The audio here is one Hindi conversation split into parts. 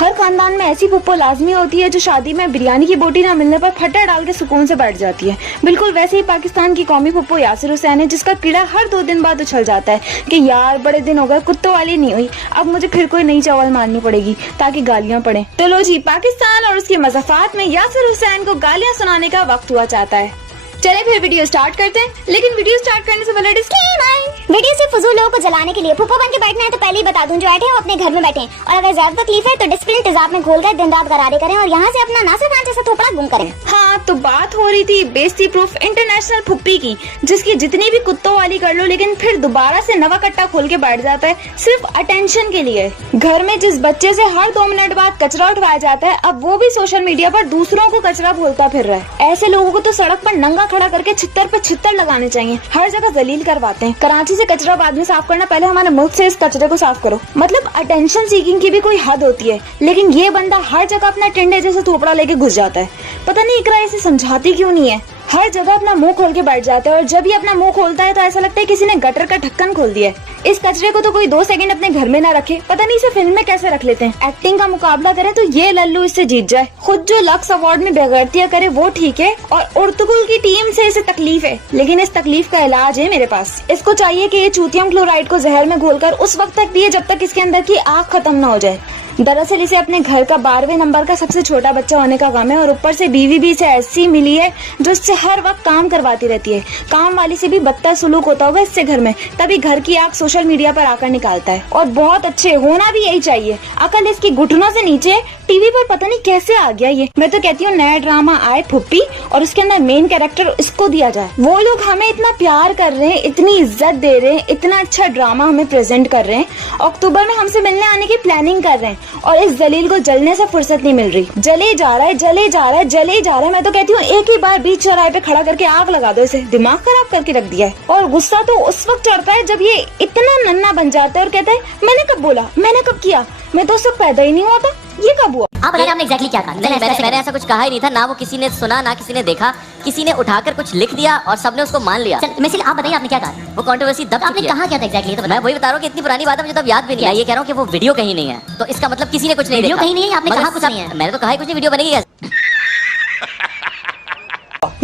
हर खानदान में ऐसी फुप्पो लाजमी होती है जो शादी में बिरयानी की बोटी ना मिलने पर फटा डाल के सुकून से बैठ जाती है। बिल्कुल वैसे ही पाकिस्तान की कौमी फुप्पो यासिर हुसैन है, जिसका कीड़ा हर 2 दिन बाद उछल जाता है कि यार बड़े दिन हो गए कुत्तों वाली नहीं हुई, अब मुझे फिर कोई नई चावल मारनी पड़ेगी ताकि गालियां पड़े। तो लो जी, पाकिस्तान और उसके मज़ाफ़ात में यासिर हुसैन को गालियां सुनाने का वक्त हुआ चाहता है। चले फिर वीडियो स्टार्ट करते हैं, लेकिन वीडियो स्टार्ट करने से पहले डिस्क्लेमर। वीडियो सिर्फ फजूल लोगों को जलाने के लिए। फुप्पो बन के बैठना है तो पहले ही बता दूं, जो बैठे हैं वो अपने घर में बैठे और अगर ज्यादा तकलीफ है तो डिसिप्लिन तेजाब में घोल कर दिन रात गरारे करें और यहाँ से अपना नासिर खान जैसा थोपड़ा गुम करें। हाँ, तो बात हो रही थी बेइज्जती प्रूफ इंटरनेशनल फुप्पी की, जिसकी जितनी भी कुत्तों वाली कर लो लेकिन फिर दोबारा से नवा कट्टा खोल के बैठ जाता है सिर्फ अटेंशन के लिए। घर में जिस बच्चे से हर 2 मिनट बाद कचरा उठवाया जाता है, अब वो भी सोशल मीडिया पर दूसरों को कचरा बोलता फिर रहा है। ऐसे लोगों को तो सड़क पर नंगा खड़ा करके छितर पे छितर लगाने चाहिए, हर जगह जलील करवाते हैं। कराची से कचरा बाद में साफ करना, पहले हमारे मुल्क से इस कचरे को साफ करो। मतलब अटेंशन सीकिंग की भी कोई हद होती है, लेकिन ये बंदा हर जगह अपना टिंडे जैसे थोपड़ा लेके घुस जाता है। पता नहीं इकरा इसे समझाती क्यों नहीं है, हर जगह अपना मुंह खोल के बैठ जाता है और जब ये अपना मुंह खोलता है तो ऐसा लगता है किसी ने गटर का ढक्कन खोल दिया है। इस कचरे को तो कोई 2 सेकंड अपने घर में ना रखे, पता नहीं इसे फिल्म में कैसे रख लेते हैं। एक्टिंग का मुकाबला करें तो ये लल्लू इससे जीत जाए। खुद जो लक्स अवार्ड में बेगैरतियां करे वो ठीक है, और उर्तुगुल की टीम से इसे तकलीफ है, लेकिन इस तकलीफ का इलाज है मेरे पास। इसको चाहिए कि ये चूतियम क्लोराइड को जहर में घोलकर उस वक्त तक पिए जब तक इसके अंदर की आग खत्म न हो जाए। दरअसल इसे अपने घर का 12वें नंबर का सबसे छोटा बच्चा होने का गम है और ऊपर से बीवी भी इसे ऐसी मिली है जो इससे हर वक्त काम करवाती रहती है। काम वाली से भी बदतर सुलूक होता होगा इससे घर में, तभी घर की आग सोशल मीडिया पर आकर निकालता है। और बहुत अच्छे होना भी यही चाहिए। अकल इसकी घुटनों से नीचे, टीवी पर पता नहीं कैसे आ गया ये। मैं तो कहती हूँ नया ड्रामा आए फुप्पी और उसके अंदर मेन कैरेक्टर इसको दिया जाए। वो लोग हमें इतना प्यार कर रहे हैं, इतनी इज्जत दे रहे हैं, इतना अच्छा ड्रामा हमें प्रेजेंट कर रहे हैं, अक्टूबर में हमसे मिलने आने की प्लानिंग कर रहे हैं और इस जलील को जलने से फुर्सत नहीं मिल रही। जले जा रहा है, जले जा रहा है, जले जा रहा है। मैं तो कहती हूँ एक ही बार बीच चौराहे पे खड़ा करके आग लगा दो इसे, दिमाग खराब करके रख दिया है। और गुस्सा तो उस वक्त चढ़ता है जब ये इतना नन्ना बन जाता है और कहता है मैंने कब बोला, मैंने कब किया, मैं तो उससे पैदा ही नहीं हुआ था, ये कब हुआ। आप बताइए आपने एग्जैक्टली क्या कहा? मैंने ऐसा कुछ कहा ही नहीं था, ना वो किसी ने सुना ना किसी ने देखा। किसी ने उठाकर कुछ लिख दिया और सबने उसको मान लिया। मिसिल आप बताइए आपने क्या कहा? वो कंट्रोवर्सी दब आपने कहा क्या था एग्जैक्टली? तो मैं वही बता रहा हूँ कि इतनी पुरानी बात है, मुझे तब याद भी नहीं है। ये कह रहा हूँ कि वो वीडियो कहीं नहीं है, तो इसका मतलब किसी ने कुछ नहीं देखा। वीडियो कहीं नहीं है, आपने कहा कुछ नहीं है। मैंने तो कहा कुछ नहीं, वीडियो बनेगी कैसे?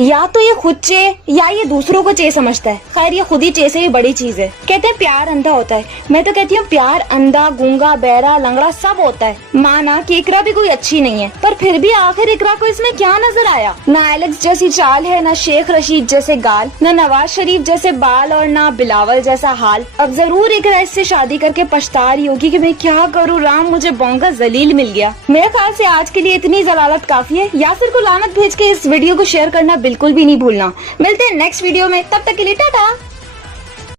या तो ये खुद चे या ये दूसरों को चे समझता है। खैर ये खुद ही चे से भी बड़ी चीज है। कहते हैं प्यार अंधा होता है, मैं तो कहती हूँ प्यार अंधा, गूंगा, बहरा, लंगड़ा सब होता है। माना कि इकरा भी कोई अच्छी नहीं है, पर फिर भी आखिर इकरा को इसमें क्या नजर आया? ना एलेक्स जैसी चाल है, ना शेख रशीद जैसे गाल, ना नवाज शरीफ जैसे बाल और ना बिलावल जैसा हाल। अब जरूर इकरा इससे शादी करके पछता रही होगी कि मैं क्या करूँ राम, मुझे बोंगा जलील मिल गया। मेरे ख्याल से आज के लिए इतनी जलालत काफी है। यासिर को लानत भेज के इस वीडियो को शेयर करना बिल्कुल भी नहीं भूलना। मिलते हैं नेक्स्ट वीडियो में, तब तक के लिए टाटा।